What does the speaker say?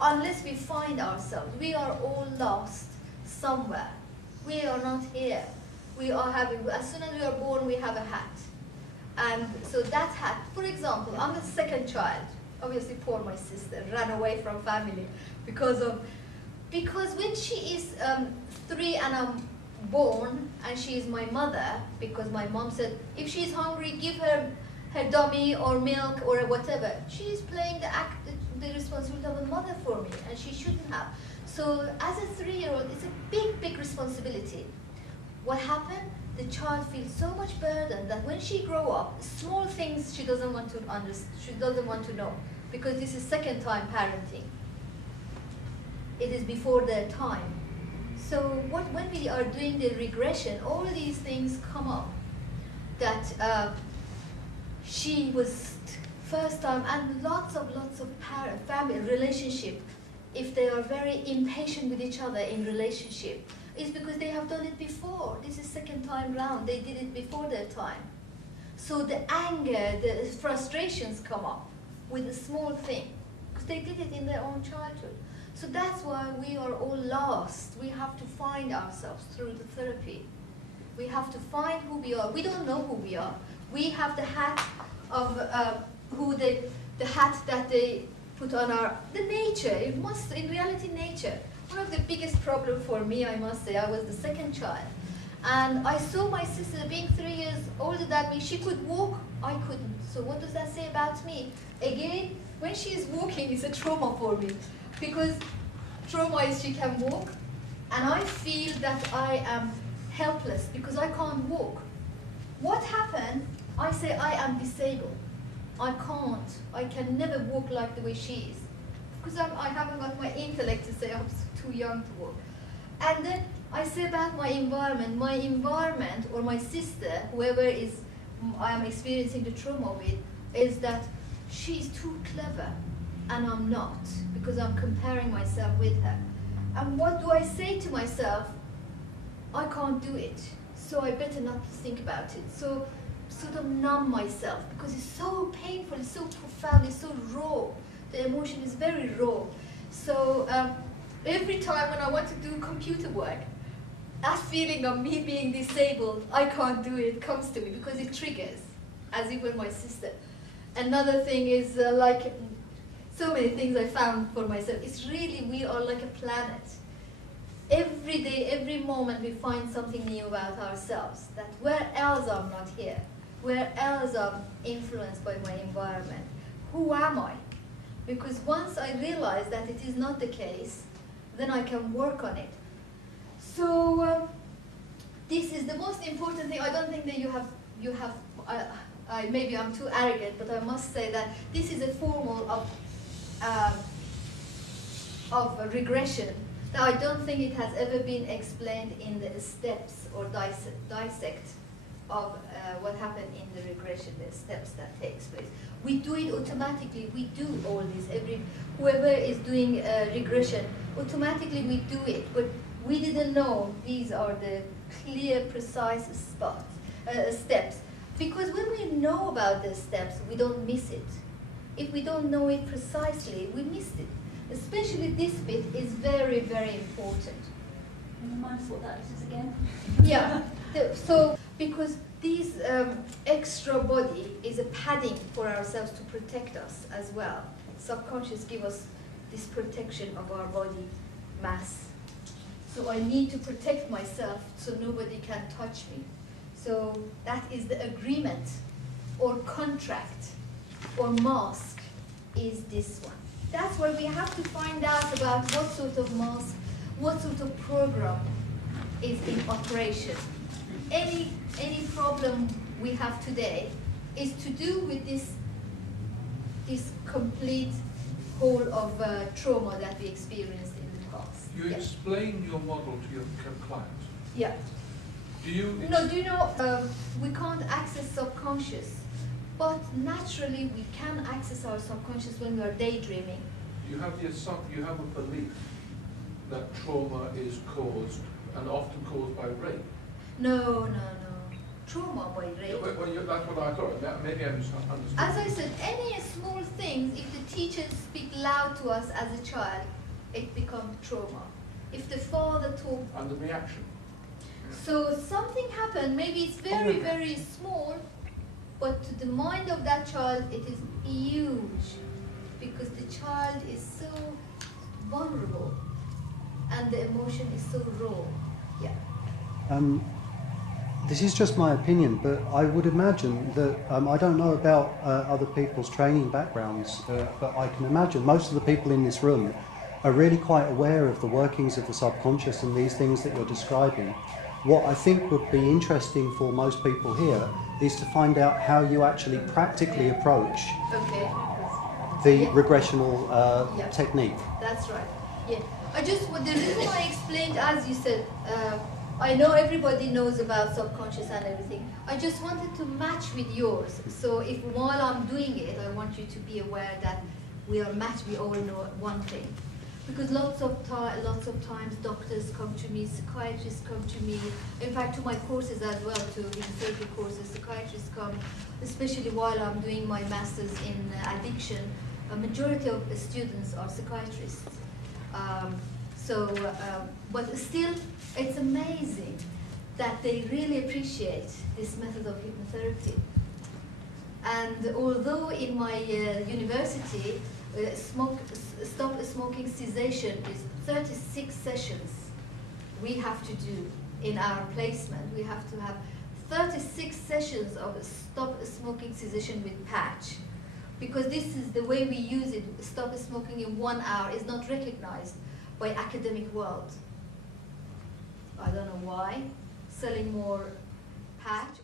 unless we find ourselves, we are all lost somewhere. We are not here. We are having, as soon as we are born, we have a hat. And so that hat, for example, I'm the second child. Obviously, poor my sister ran away from family because when she is 3 and I'm born and she is my mother, because my mom said if she's hungry, give her her dummy or milk or whatever. She is playing the responsibility of a mother for me, and she shouldn't have. So as a 3-year-old, it's a big responsibility. What happened? The child feels so much burden that when she grows up, small things she doesn't want to understand, she doesn't want to know, because this is second time parenting. It is before their time. So when we are doing the regression, all these things come up. That she was first time, and lots of family relationship, if they are very impatient with each other in relationship, is because they have done it before. This is second time round. They did it before their time. So the anger, the frustrations come up with a small thing, because they did it in their own childhood. So that's why we are all lost. We have to find ourselves through the therapy. We have to find who we are. We don't know who we are. We have the hat of the hat that they put on the nature. It must, in reality, nature. One of the biggest problem for me, I must say, I was the second child. And I saw my sister being 3 years older than me. She could walk, I couldn't. So what does that say about me? Again, when she is walking, it's a trauma for me. Because trauma is she can walk, and I feel that I am helpless because I can't walk. What happened? I say I am disabled. I can't. I can never walk like the way she is. Because I haven't got my intellect to say I'm too young to walk. And then I say about my environment or my sister, whoever is I am experiencing the trauma with, is that she's too clever and I'm not, because I'm comparing myself with her. And what do I say to myself? I can't do it, so I better not think about it. So sort of numb myself, because it's so painful, it's so profound, it's so raw. The emotion is very raw. So every time when I want to do computer work, that feeling of me being disabled, I can't do it, comes to me because it triggers, as if with my sister. Another thing is like so many things I found for myself. It's really, we are like a planet. Every day, every moment we find something new about ourselves, that where else I'm not here, where else I'm influenced by my environment. Who am I? Because once I realize that it is not the case, then I can work on it. So this is the most important thing. I don't think that you have, maybe I'm too arrogant, but I must say that this is a formula of regression that I don't think it has ever been explained in the steps or dissect of what happened in the regression, the steps that takes place. We do it automatically. We do all this. Whoever is doing regression, automatically we do it. But we didn't know these are the clear, precise steps. Because when we know about the steps, we don't miss it. If we don't know it precisely, we missed it. Especially this bit is very, very important. Can you remind us what that is again? Yeah. So, because this extra body is a padding for ourselves to protect us as well. Subconscious give us this protection of our body mass. So I need to protect myself so nobody can touch me. So that is the agreement or contract or mask is this one. That's where we have to find out about what sort of mask, what sort of program is in operation. Any problem we have today is to do with this complete whole of trauma that we experienced in the past. You explain your model to your clients. Yeah. Do you? No, do you know, we can't access subconscious, but naturally we can access our subconscious when we are daydreaming. You have a belief that trauma is caused and often caused by rape. No. Trauma by rape. Yeah, well, that's what I thought. Maybe I misunderstood. As I said, any small things, if the teachers speak loud to us as a child, it becomes trauma. If the father talk, And the reaction. so something happened, maybe it's very, Okay. very small, but to the mind of that child, it is huge, because the child is so vulnerable, and the emotion is so raw. Yeah. This is just my opinion, but I would imagine that, I don't know about other people's training backgrounds, but I can imagine most of the people in this room are really quite aware of the workings of the subconscious and these things that you're describing. What I think would be interesting for most people here is to find out how you actually practically approach Okay. the Yeah. regressional Yeah. technique. That's right. Yeah. The reason I explained, as you said, I know everybody knows about subconscious and everything. I just wanted to match with yours. So if while I'm doing it, I want you to be aware that we are matched. We all know one thing. Because lots of times doctors come to me, psychiatrists come to me. In fact, to my courses as well, to therapy courses, psychiatrists come, especially while I'm doing my master's in addiction. A majority of the students are psychiatrists. But still, it's amazing that they really appreciate this method of hypnotherapy. And although in my university, stop smoking cessation is 36 sessions we have to do in our placement. We have to have 36 sessions of stop smoking cessation with patch. Because this is the way we use it. Stop smoking in 1 hour is not recognized by academic world. I don't know why. Selling more patch.